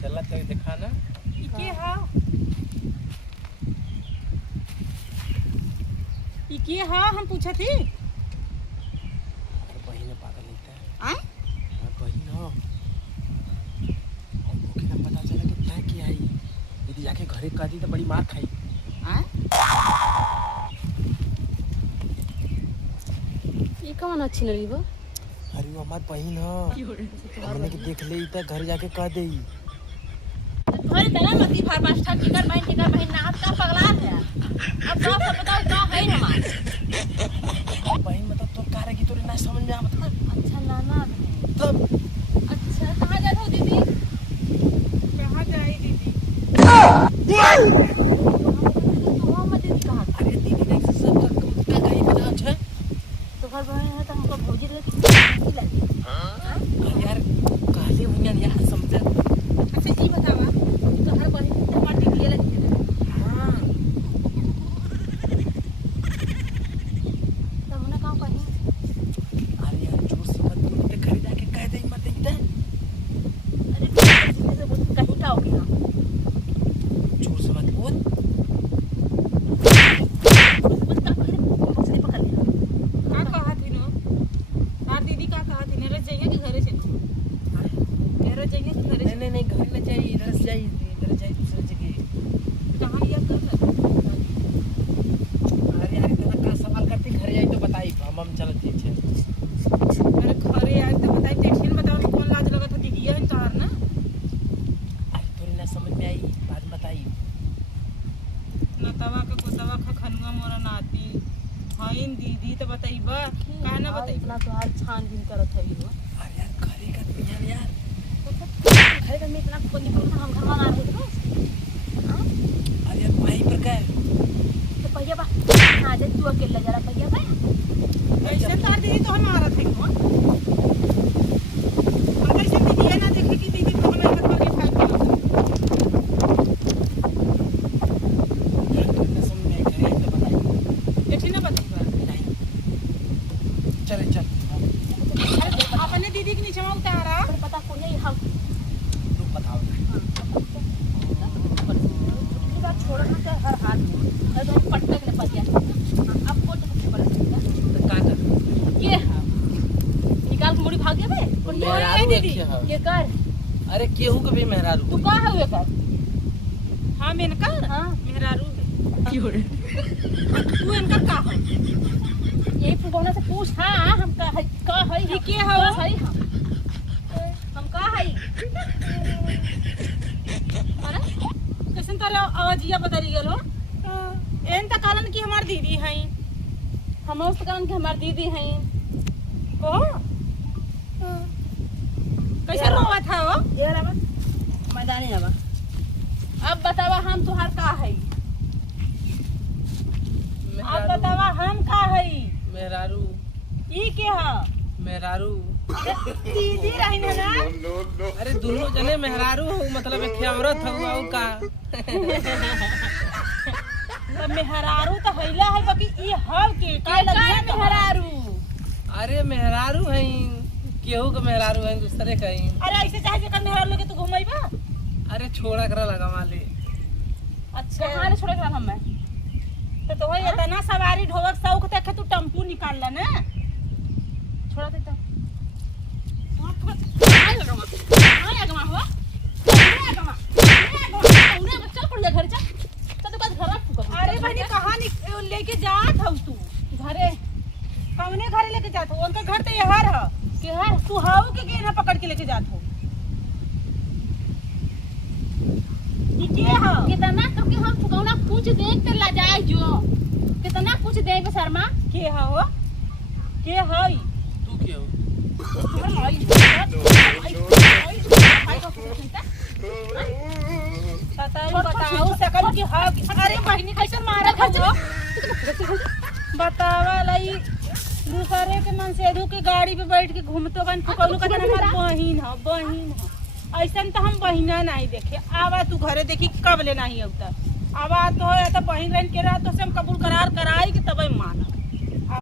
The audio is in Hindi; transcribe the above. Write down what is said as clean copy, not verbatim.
चला तो दिखा ना के हा के हा हम पूछा थी बहन पागल लेता है आए बहन हो ओके ना पता चला कि क्या किया है यदि जाके घरे कह दी तो बड़ी मार खाई आए ये कौन अच्छी लगी वो अरे वो हमार बहन हो हमने के देख ले तो घर जाके कह दे अरे तेरा मती फार पास ठा टिकर बहन ना का पगला है अब सब बताओ का है हमार बहन मतलब तो का रही तोरे ना समझ में आवत अच्छा नाना तब अच्छा कहां जा रहे हो दीदी कहां जाई दीदी तो मत दीदी कहां अरे दीदी ने सब का कहीं पता है तो घर बहन है तो हमको भौजी लगी यार काले हुई यार समझ अच्छा जी बतावा तो हर बहन हमार दीदी लगी है ना हां तो हमने कहां कही अरे यार जोर से मत बोल ते घर जाके कह दे मत इधर अरे सीधे से बोल कहीं का हो गया जोर से मत बोल बस का फिर मछली पकड़ लिया का कहा थी नो तार दीदी का कहा थी ने रह जाइए कि घरे चलो घरे जाइए कि घरे नहीं नहीं घर न चाहिए इधर से जाइए दूसरी जगह कहां लिया कर अरे यार इतना का सवाल करती घर जाई तो बताई हम चल ठीक है अरे घरे आए तो बताई टेंशन बताओ कौन लाज लगा था दीदी है तार ना अरे तोरे ना समझ में आई बाद में बताई ना तवा का कोतवा का खनुआ मोरा नाती हाइन दीदी तो बताइबा का ना बताइबा इतना तो आज छानबीन करत है वो अरे यार घरे का ध्यान यार घर में इतना कोनी कोनी हम घर में आ रहे थे अरे यार भाई पर का तो पहिया बा आ जा तू अकेला जरा पहिया बा ऐसे तार दीदी तो हम मारा थे को अगर से दीदी है ना देखे कि दीदी तो हमें मत करके खाई ना समझ में आई घर आई तो बताई देखी ना बताइबा नहीं चल चल अपने दीदी के नीचे में उतारा पर पता कोनी है हम तू बताओ की बात छोड़ ना कर हर हाथ में तो पटने के पहिया अब को तो पड़ सकता तो का कर ये निकाल के मुड़ी भाग गए बे मेहरारू दीदी। रखे हो ये कर अरे केहू के भी मेहरारू तू का है ये कर हां मेनका हां मेहरारू तू इनका का है यही पुगौना से पूछ हां हम का है ये के हो हम का है अरे कैसन तारा आवाजिया बदल गेलो एन त कालन की हमार दीदी है हम उस कारण के हमार दीदी हैं को कैसे रोवा था वो ये रहा मैदानी हवा अब बतावा हम तुहार का है आप बतावा हम का है मेहरारू ई के है मेहरारू दीदी रही ना अरे दोनों जने मेहरारू हो मतलब एक औरत हो और का तो मेहरारू तो हैला है बाकी ई हव के का लगिया तो मेहरारू अरे मेहरारू हैं केहू के मेहरारू हैं दूसरे कहीं अरे ऐसे चाहे जेकर मेहरारू लेके तू घुमैबा अरे छोड़ा करा लगा माले अच्छा कहां ले छोड़े कर हम मैं तो होय इतना सवारी ढोवक शौक देखे तू टेम्पू निकाल ले ना छोड़ा दे तो चल पड़ जा घर जा तो दुकान घर रख तू अरे बहनी कहां लेके जात हौ तू घरे कौने घरे लेके जात हो उनका घर तो यहां है के है तू हाउ के गेना पकड़ के लेके जात हो ई के है कितना करके हम फुकौना पूछ देख के ला जाए जो कितना कुछ देबे शर्मा के है हो के है तू क्यों बताओ सकल की है अरे बहनी कैसे मारा था वो बतावा लाई दूसरे के मन से दू के गाड़ी पे बैठ के घूमतो बन फुकौलू का हमार बहिन है ऐसा तो हम बहिना नहीं देखे आवा तू घरे देखी कब ले नहीं होता आवा तो है तो बहिन रहन के रहा तो से हम कबूल करार कराई कि तब माना